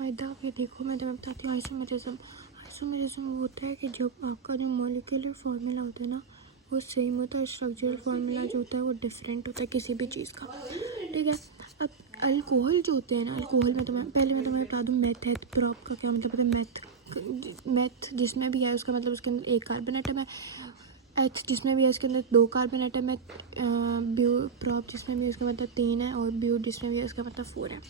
मैदा ये देखो, मैं तुम्हें बताती हूँ आइसोमेरिज्म। आइसोमेरिज्म वो होता है कि जब आपका जो मॉलिक्यूलर फार्मूला होता है ना वो सेम होता है, स्ट्रक्चरल फार्मूला जो होता है वो डिफरेंट होता है किसी भी चीज़ का, ठीक है। अब अल्कोहल जो होते हैं ना, अल्कोहल में तुम्हें बता दूँ मेथ प्रॉप का क्या मतलब है। मेथ जिसमें भी है उसका मतलब उसके अंदर एक कार्बन आइटम है, एथ जिसमें भी है उसके अंदर 2 कार्बन आइटम है, ब्यू प्रॉप जिसमें भी है उसका मतलब 3 है, और ब्यूट जिसमें भी है उसका मतलब 4 है।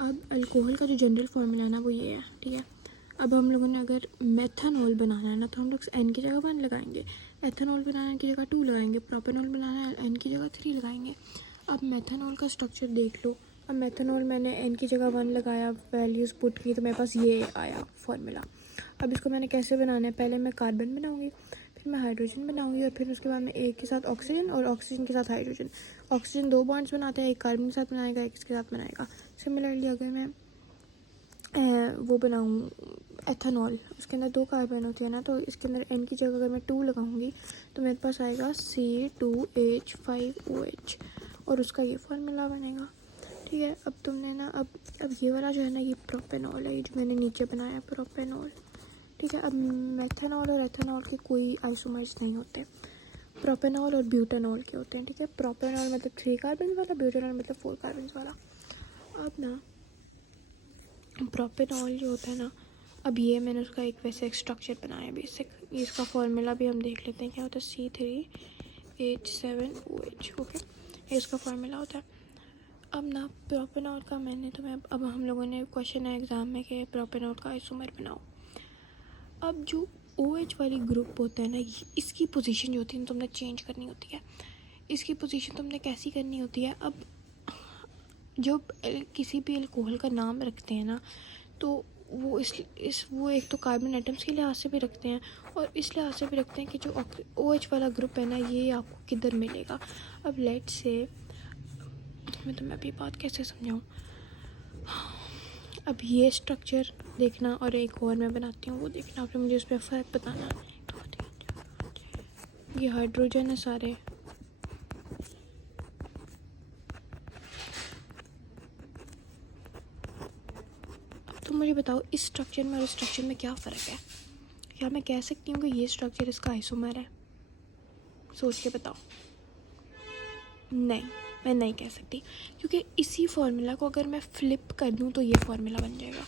अब अल्कोहल का जो जनरल फार्मूला है ना वो ये है, ठीक है। अब हम लोगों ने अगर मेथनॉल बनाना है ना तो हम लोग एन की जगह 1 लगाएंगे, एथेनॉल बनाने की जगह 2 लगाएंगे, प्रोपेनॉल बनाना है एन की जगह 3 लगाएंगे। अब मेथनॉल का स्ट्रक्चर देख लो। अब मेथनॉल मैंने एन की जगह 1 लगाया, वैल्यूज़ पुट की तो मेरे पास ये आया फार्मूला। अब इसको मैंने कैसे बनाना है, पहले मैं कार्बन बनाऊंगी, फिर मैं हाइड्रोजन बनाऊंगी, और फिर उसके बाद मैं एक के साथ ऑक्सीजन और ऑक्सीजन के साथ हाइड्रोजन। ऑक्सीजन 2 बॉन्ड्स बनाते हैं, एक कार्बन के साथ बनाएगा, एक इसके साथ बनाएगा। सिमिलरली अगर मैं वो बनाऊँ एथेनॉल, उसके अंदर 2 कार्बन होती है ना, तो इसके अंदर एन की जगह अगर मैं 2 लगाऊंगी तो मेरे पास आएगा C2H5OH, और उसका ये फार्मूला बनेगा, ठीक है। अब तुमने ना अब ये वाला जो है ना ये प्रोपेनॉल है, ये जो मैंने नीचे बनाया प्रोपेनॉल, ठीक है। अब मेथनॉल और एथेनॉल के कोई आइसोमर्स नहीं होते, प्रोपेनॉल और ब्यूटेनॉल के होते हैं, ठीक है। प्रोपेनॉल मतलब 3 कार्बन वाला, ब्यूटेनॉल मतलब 4 कार्बन वाला। अब ना प्रोपेनॉल जो होता है ना, अब ये मैंने उसका एक वैसे एक स्ट्रक्चर बनाया बेसिक, इसका फार्मूला भी हम देख लेते हैं क्या होता है, C3H7OH, ओके, ये इसका फार्मूला होता है। अब ना प्रोपेनॉल का मैंने तुम्हें, अब हम लोगों ने क्वेश्चन है एग्ज़ाम में कि प्रोपेनॉल का आइसोमर बनाओ। अब जो OH वाली ग्रुप होता है ना, इसकी पोजीशन जो होती है तुमने चेंज करनी होती है। इसकी पोजीशन तुमने कैसी करनी होती है, अब जब किसी भी अल्कोहल का नाम रखते हैं ना तो वो वो एक तो कार्बन आइटम्स के लिहाज से भी रखते हैं और इस लिहाज से भी रखते हैं कि जो OH वाला ग्रुप है ना ये आपको किधर मिलेगा। अब लेट्स से मैं तुम्हें अभी बात कैसे समझाऊँ, अब ये स्ट्रक्चर देखना और एक और मैं बनाती हूँ वो देखना, फिर मुझे उस पर फ़र्क बताना। ये हाइड्रोजन है सारे, तो मुझे बताओ इस स्ट्रक्चर में और इस स्ट्रक्चर में क्या फ़र्क है। क्या मैं कह सकती हूँ कि ये स्ट्रक्चर इसका आइसोमर है? सोच के बताओ। नहीं, मैं नहीं कह सकती, क्योंकि इसी फार्मूला को अगर मैं फ्लिप कर दूँ तो ये फार्मूला बन जाएगा,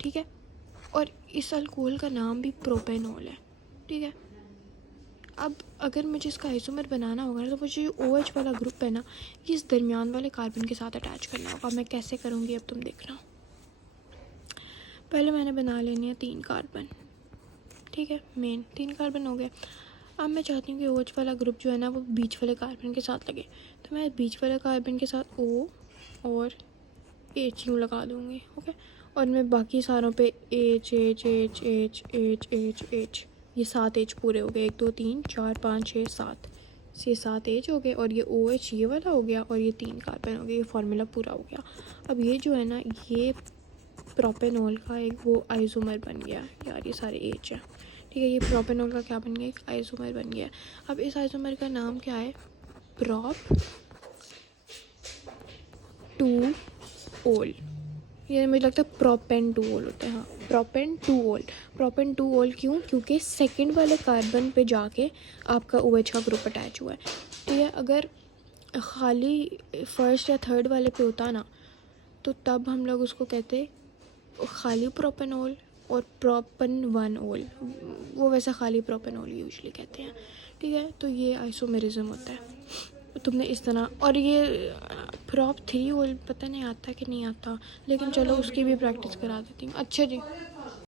ठीक है। और इस अल्कोहल का नाम भी प्रोपेनॉल है, ठीक है। अब अगर मुझे इसका आइसोमर बनाना होगा ना तो मुझे जो OH वाला ग्रुप है ना ये इस दरमियान वाले कार्बन के साथ अटैच करना होगा। मैं कैसे करूँगी अब तुम देखना। पहले मैंने बना लेनी है 3 कार्बन, ठीक है, मेन 3 कार्बन हो गए। अब मैं चाहती हूँ कि OH वाला ग्रुप जो है ना वो बीच वाले कार्बन के साथ लगे, तो मैं बीच वाले कार्बन के साथ O और H यूँ लगा दूँगी, ओके। और मैं बाकी सारों पे H H H H H H H, ये 7 H पूरे हो गए, 1 2 3 4 5 6 7, ये 7 H हो गए, और ये OH ये वाला हो गया, और ये 3 कार्बन हो गए, ये फार्मूला पूरा हो गया। अब ये जो है ना ये प्रोपेनॉल का एक वो आइसोमर बन गया यार, ये सारे H हैं, ठीक है। ये प्रोपेनॉल का क्या बन गया, एक आइसोमर बन गया। अब इस आइसोमर का नाम क्या है, प्रोप-2-ओल, ये मुझे लगता है प्रोपेन-2-ओल होता है, हाँ प्रोपेन-2-ओल। प्रोपेन-2-ओल क्यों, क्योंकि सेकंड वाले कार्बन पे जाके आपका OH का ग्रुप अटैच हुआ है, ठीक है। अगर खाली फर्स्ट या थर्ड वाले पे होता ना तो तब हम लोग उसको कहते खाली प्रोपेनॉल और प्रोपन-1-ओल, वो वैसा खाली प्रोपेनॉल यूजुअली कहते हैं, ठीक है। तो ये आइसोमेरिज्म होता है तुमने इस तरह। और ये प्रोप-3-ओल पता नहीं आता कि नहीं आता, लेकिन चलो उसकी भी प्रैक्टिस करा देती हूँ। अच्छा जी।